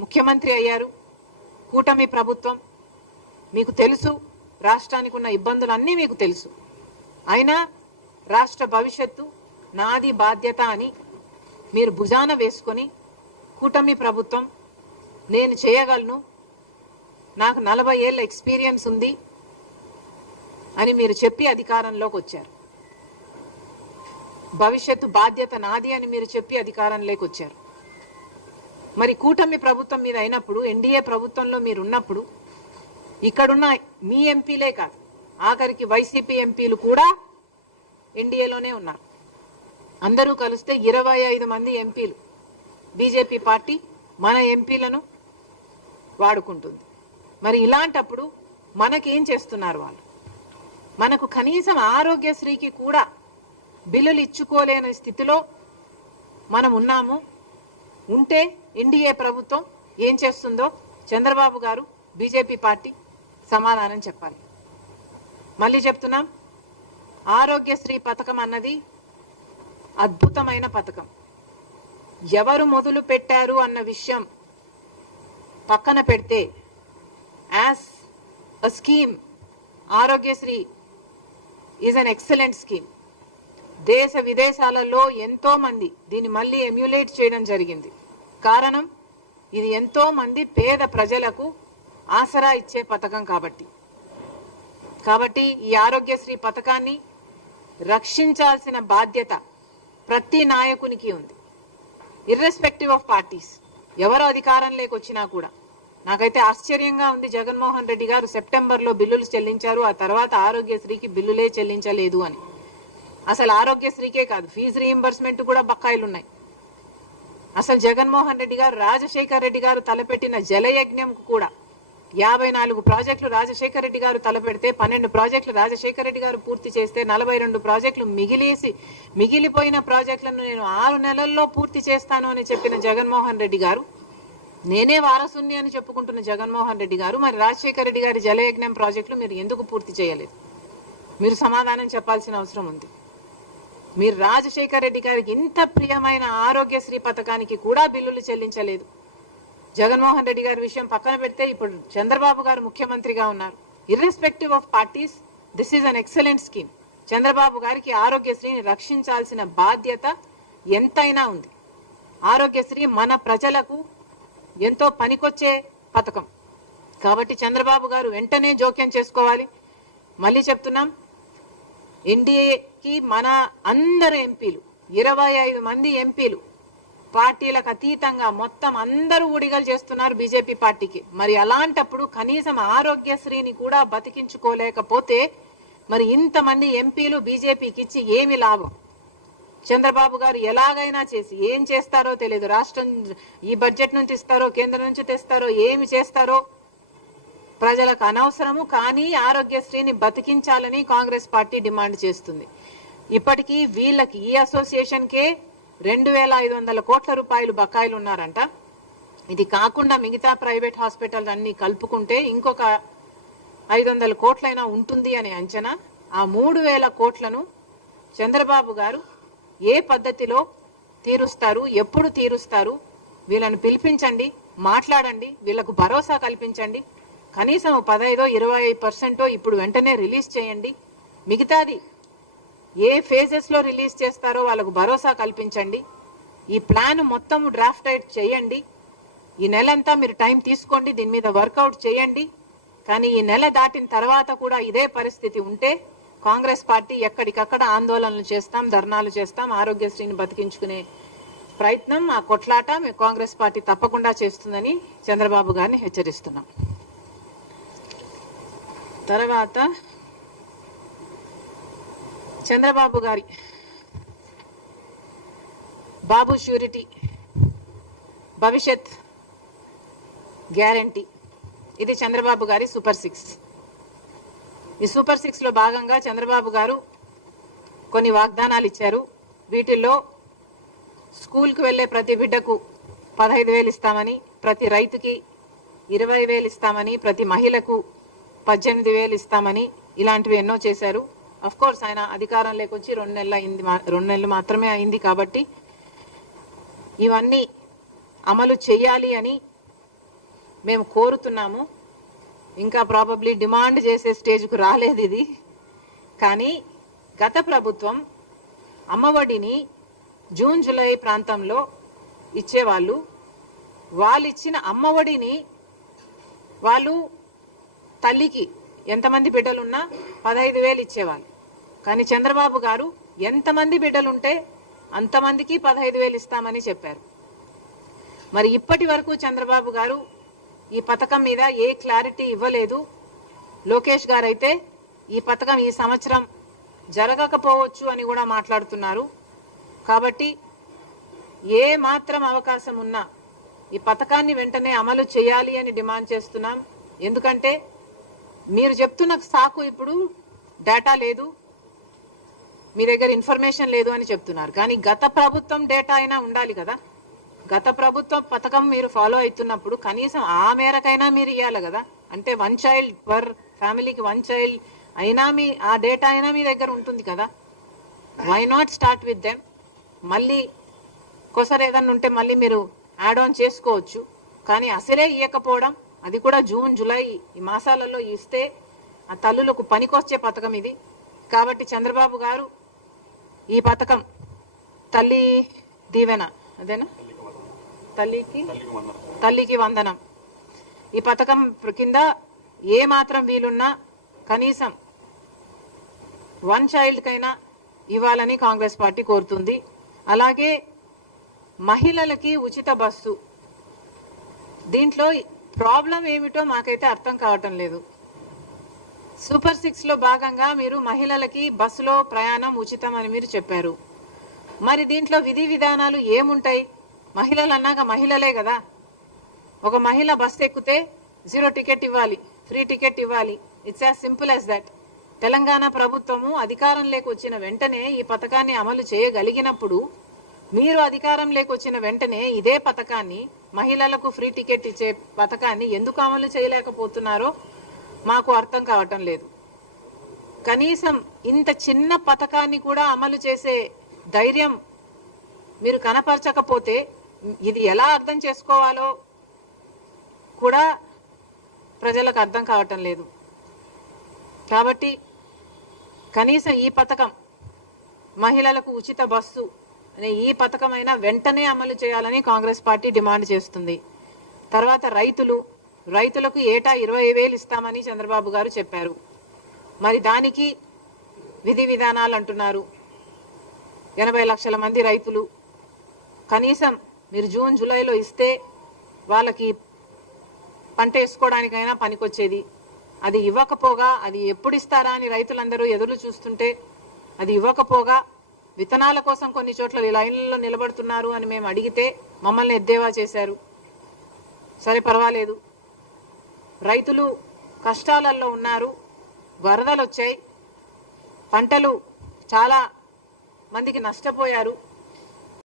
ముఖ్యమంత్రి అయ్యారు, కూటమి ప్రభుత్వం, మీకు తెలుసు రాష్ట్రానికి ఉన్న ఇబ్బందులన్నీ మీకు తెలుసు. అయినా రాష్ట్ర భవిష్యత్తు నాది బాధ్యత అని మీరు భుజాన వేసుకొని కూటమి ప్రభుత్వం నేను చేయగలను, నాకు 40 ఏళ్ల ఎక్స్పీరియన్స్ ఉంది అని మీరు చెప్పి అధికారంలోకి వచ్చారు. భవిష్యత్తు బాధ్యత నాది అని మీరు చెప్పి అధికారంలోకి వచ్చారు. మరి కూటమి ప్రభుత్వం మీద అయినప్పుడు, ఎన్డీఏ ప్రభుత్వంలో మీరు ఉన్నప్పుడు ఇక్కడున్న మీ ఎంపీలే కాదు, ఆఖరికి వైసీపీ ఎంపీలు కూడా ఎన్డీఏలోనే ఉన్నారు. అందరూ కలిస్తే 25 మంది ఎంపీలు. బీజేపీ పార్టీ మన ఎంపీలను వాడుకుంటుంది. మరి ఇలాంటప్పుడు మనకేం చేస్తున్నారు వాళ్ళు? మనకు కనీసం ఆరోగ్యశ్రీకి కూడా బిల్లులు ఇచ్చుకోలేని స్థితిలో మనం ఉన్నాము. ఉంటే ఎన్డీఏ ప్రభుత్వం ఏం చేస్తుందో చంద్రబాబు గారు, బీజేపీ పార్టీ సమాధానం చెప్పాలి. మళ్ళీ చెప్తున్నాం, ఆరోగ్యశ్రీ పథకం అన్నది అద్భుతమైన పథకం. ఎవరు మొదలు పెట్టారు అన్న విషయం పక్కన పెడితే, as a scheme Aarogyasri is an excellent scheme. దేశ విదేశాలలో ఎంతో మంది దీన్ని మళ్ళీ ఎమ్యులేట్ చేయడం జరిగింది. కారణం, ఇది ఎంతో మంది పేద ప్రజలకు ఆసరా ఇచ్చే పథకం కాబట్టి ఈ ఆరోగ్యశ్రీ పథకాన్ని రక్షించాల్సిన బాధ్యత ప్రతి నాయకునికి ఉంది, ఇర్రెస్పెక్టివ్ ఆఫ్ పార్టీస్. ఎవరు అధికారంలోకి వచ్చినా కూడా. నాకైతే ఆశ్చర్యంగా ఉంది, జగన్మోహన్ రెడ్డి గారు సెప్టెంబర్లో బిల్లులు చెల్లించారు, ఆ తర్వాత ఆరోగ్యశ్రీకి బిల్లులే చెల్లించలేదు అని. అసలు ఆరోగ్యశ్రీకే కాదు, ఫీజు రీయింబర్స్మెంట్ కూడా బకాయిలు ఉన్నాయి. అసలు జగన్మోహన్ రెడ్డి గారు, రాజశేఖర్ రెడ్డి గారు తలపెట్టిన జలయజ్ఞంకు కూడా 54 ప్రాజెక్టులు రాజశేఖర్ రెడ్డి గారు తలపెడితే 12 ప్రాజెక్టులు రాజశేఖర్ రెడ్డి గారు పూర్తి చేస్తే 42 ప్రాజెక్టులు మిగిలిపోయిన ప్రాజెక్టులను నేను 6 నెలల్లో పూర్తి చేస్తాను అని చెప్పిన జగన్మోహన్ రెడ్డి గారు, నేనే వారసుని అని చెప్పుకుంటున్న జగన్మోహన్ రెడ్డి గారు, మరి రాజశేఖర్ రెడ్డి గారి జలయజ్ఞం ప్రాజెక్టులు మీరు ఎందుకు పూర్తి చేయలేదు? మీరు సమాధానం చెప్పాల్సిన అవసరం ఉంది. మీరు రాజశేఖర్ రెడ్డి గారికి ఇంత ప్రియమైన ఆరోగ్యశ్రీ పథకానికి కూడా బిల్లులు చెల్లించలేదు. జగన్మోహన్ రెడ్డి గారి విషయం పక్కన పెడితే ఇప్పుడు చంద్రబాబు గారు ముఖ్యమంత్రిగా ఉన్నారు. Irrespective of parties, this is an excellent scheme. Chandrababu గారికి ఆరోగ్యశ్రీని రక్షించాల్సిన బాధ్యత ఎంతైనా ఉంది. ఆరోగ్యశ్రీ మన ప్రజలకు ఎంతో పనికొచ్చే పథకం కాబట్టి చంద్రబాబు గారు వెంటనే జోక్యం చేసుకోవాలి. మళ్ళీ చెప్తున్నాం, ఎన్డీఏకి మన అందరు ఎంపీలు, 25 మంది ఎంపీలు పార్టీలకు అతీతంగా మొత్తం అందరూ ఊడిగలు చేస్తున్నారు బీజేపీ పార్టీకి. మరి అలాంటప్పుడు కనీసం ఆరోగ్యశ్రీని కూడా బతికించుకోలేకపోతే మరి ఇంతమంది ఎంపీలు బీజేపీకి ఇచ్చి ఏమి లాభం? చంద్రబాబు గారు ఎలాగైనా చేసి ఏం చేస్తారో తెలియదు. రాష్ట్రం ఈ బడ్జెట్ నుంచి ఇస్తారో, కేంద్రం నుంచి తెస్తారో, ఏమి చేస్తారో ప్రజలకు అనవసరము. కానీ ఆరోగ్యశ్రీని బతికించాలని కాంగ్రెస్ పార్టీ డిమాండ్ చేస్తుంది. ఇప్పటికీ వీళ్ళకి, ఈ అసోసియేషన్కే 2500 కోట్ల రూపాయలు బకాయిలు ఉన్నారంట. ఇది కాకుండా మిగతా ప్రైవేట్ హాస్పిటల్ అన్ని కలుపుకుంటే ఇంకొక 500 కోట్లైనా ఉంటుంది అని అంచనా. ఆ 3000 కోట్లను చంద్రబాబు గారు ఏ పద్ధతిలో తీరుస్తారు, ఎప్పుడు తీరుస్తారు? వీళ్ళని పిలిపించండి, మాట్లాడండి, వీళ్ళకు భరోసా కల్పించండి. కనీసం 15-20% ఇప్పుడు వెంటనే రిలీజ్ చేయండి. మిగతాది ఏ ఫేజెస్లో రిలీజ్ చేస్తారో వాళ్ళకు భరోసా కల్పించండి. ఈ ప్లాన్ మొత్తం డ్రాఫ్ట్ అవుట్ చేయండి. ఈ నెలంతా మీరు టైం తీసుకోండి, దీని మీద వర్కౌట్ చేయండి. కానీ ఈ నెల దాటిన తర్వాత కూడా ఇదే పరిస్థితి ఉంటే కాంగ్రెస్ పార్టీ ఎక్కడికక్కడ ఆందోళనలు చేస్తాం, ధర్నాలు చేస్తాం. ఆరోగ్యశ్రీని బతికించుకునే ప్రయత్నం, ఆ కొట్లాట కాంగ్రెస్ పార్టీ తప్పకుండా చేస్తుందని చంద్రబాబు గారిని హెచ్చరిస్తున్నాం. తర్వాత చంద్రబాబు గారి బాబు ష్యూరిటీ, భవిష్యత్ గ్యారంటీ, ఇది చంద్రబాబు గారి సూపర్ 6. ఈ సూపర్ 6లో భాగంగా చంద్రబాబు గారు కొన్ని వాగ్దానాలు ఇచ్చారు. వీటిల్లో స్కూల్కి వెళ్లే ప్రతి బిడ్డకు 15,000 ఇస్తామని, ప్రతి రైతుకి 20,000 ఇస్తామని, ప్రతి మహిళకు 18,000 ఇస్తామని, ఇలాంటివి ఎన్నో చేశారు. అఫ్ కోర్స్ ఆయన అధికారంలోకి వచ్చి 2 నెలలు మాత్రమే అయింది కాబట్టి ఇవన్నీ అమలు చేయాలి అని మేము కోరుతున్నాము. ఇంకా ప్రాబబ్లీ డిమాండ్ చేసే స్టేజ్కు రాలేదు ఇది. కానీ గత ప్రభుత్వం అమ్మఒడిని జూన్ జూలై ప్రాంతంలో ఇచ్చేవాళ్ళు. వాళ్ళు ఇచ్చిన అమ్మఒడిని వాళ్ళు తల్లికి ఎంతమంది బిడ్డలున్నా 15,000 ఇచ్చేవాళ్ళు. కానీ చంద్రబాబు గారు ఎంతమంది బిడ్డలుంటే అంతమందికి 15,000 ఇస్తామని చెప్పారు. మరి ఇప్పటి వరకు చంద్రబాబు గారు ఈ పథకం మీద ఏ క్లారిటీ ఇవ్వలేదు. లోకేష్ గారు అయితే ఈ పథకం ఈ సంవత్సరం జరగకపోవచ్చు అని కూడా మాట్లాడుతున్నారు. కాబట్టి ఏ మాత్రం అవకాశం ఉన్నా ఈ పథకాన్ని వెంటనే అమలు చేయాలి అని డిమాండ్ చేస్తున్నాం. ఎందుకంటే మీరు చెప్తున్న సాకు ఇప్పుడు డేటా లేదు, మీ దగ్గర ఇన్ఫర్మేషన్ లేదు అని చెప్తున్నారు. కానీ గత ప్రభుత్వం డేటా అయినా ఉండాలి కదా. గత ప్రభుత్వం పథకం మీరు ఫాలో అవుతున్నప్పుడు కనీసం ఆ మేరకైనా మీరు ఇవ్వాలి కదా. అంటే 1 చైల్డ్ పర్ ఫ్యామిలీకి 1 చైల్డ్ అయినా ఆ డేటా అయినా మీ దగ్గర ఉంటుంది కదా. Why not start with them? మళ్ళీ కొసరు ఏదన్నా ఉంటే మళ్ళీ మీరు యాడ్ ఆన్ చేసుకోవచ్చు. కానీ అసలే ఇవ్వకపోవడం, అది కూడా జూన్ జూలై ఈ మాసాలలో ఇస్తే ఆ తల్లులకు పనికొచ్చే పథకం ఇది. కాబట్టి చంద్రబాబు గారు ఈ పథకం తల్లి దీవెన, అదేనా, తల్లికి వందనం, ఈ పథకం కింద ఏ మాత్రం వీలున్నా కనీసం 1 చైల్డ్ కైనా ఇవ్వాలని కాంగ్రెస్ పార్టీ కోరుతుంది. అలాగే మహిళలకి ఉచిత బస్సు, దీంట్లో ప్రాబ్లం ఏమిటో మాకైతే అర్థం కావటం లేదు. సూపర్ 6 లో భాగంగా మీరు మహిళలకి బస్సులో ప్రయాణం ఉచితం అని మీరు చెప్పారు. మరి దీంట్లో విధి విధానాలు ఏముంటాయి? మహిళలు అన్నాక మహిళలే కదా. ఒక మహిళ బస్సు ఎక్కితే 0 టికెట్ ఇవ్వాలి, ఫ్రీ టికెట్ ఇవ్వాలి. It's as simple as that. Telangana ప్రభుత్వము అధికారంలోకి వచ్చిన వెంటనే ఈ పథకాన్ని అమలు చేయగలిగినప్పుడు మీరు అధికారంలోకి వచ్చిన వెంటనే ఇదే పథకాన్ని, మహిళలకు ఫ్రీ టికెట్ ఇచ్చే పథకాన్ని ఎందుకు అమలు చేయలేకపోతున్నారో మాకు అర్థం కావటం లేదు. కనీసం ఇంత చిన్న పథకాన్ని కూడా అమలు చేసే ధైర్యం మీరు కనపరచకపోతే ఇది ఎలా అర్థం చేసుకోవాలో కూడా ప్రజలకు అర్థం కావటం లేదు. కాబట్టి కనీసం ఈ పథకం, మహిళలకు ఉచిత బస్సు అనే ఈ పథకమైనా వెంటనే అమలు చేయాలని కాంగ్రెస్ పార్టీ డిమాండ్ చేస్తుంది. తర్వాత రైతులకు ఏటా 20,000 ఇస్తామని చంద్రబాబు గారు చెప్పారు. మరి దానికి విధి విధానాలు అంటున్నారు. 80 లక్షల మంది రైతులు, కనీసం మీరు జూన్ జూలైలో ఇస్తే వాళ్ళకి పంట వేసుకోవడానికైనా పనికొచ్చేది. అది ఇవ్వకపోగా, అది ఎప్పుడు ఇస్తారా అని రైతులందరూ ఎదురు చూస్తుంటే అది ఇవ్వకపోగా విత్తనాల కోసం కొన్ని చోట్ల లైన్లలో నిలబడుతున్నారు అని మేము అడిగితే మమ్మల్ని ఎద్దేవా చేశారు. సరే పర్వాలేదు, రైతులు కష్టాలలో ఉన్నారు, వరదలు వచ్చాయి, పంటలు చాలా మందికి నష్టపోయారు.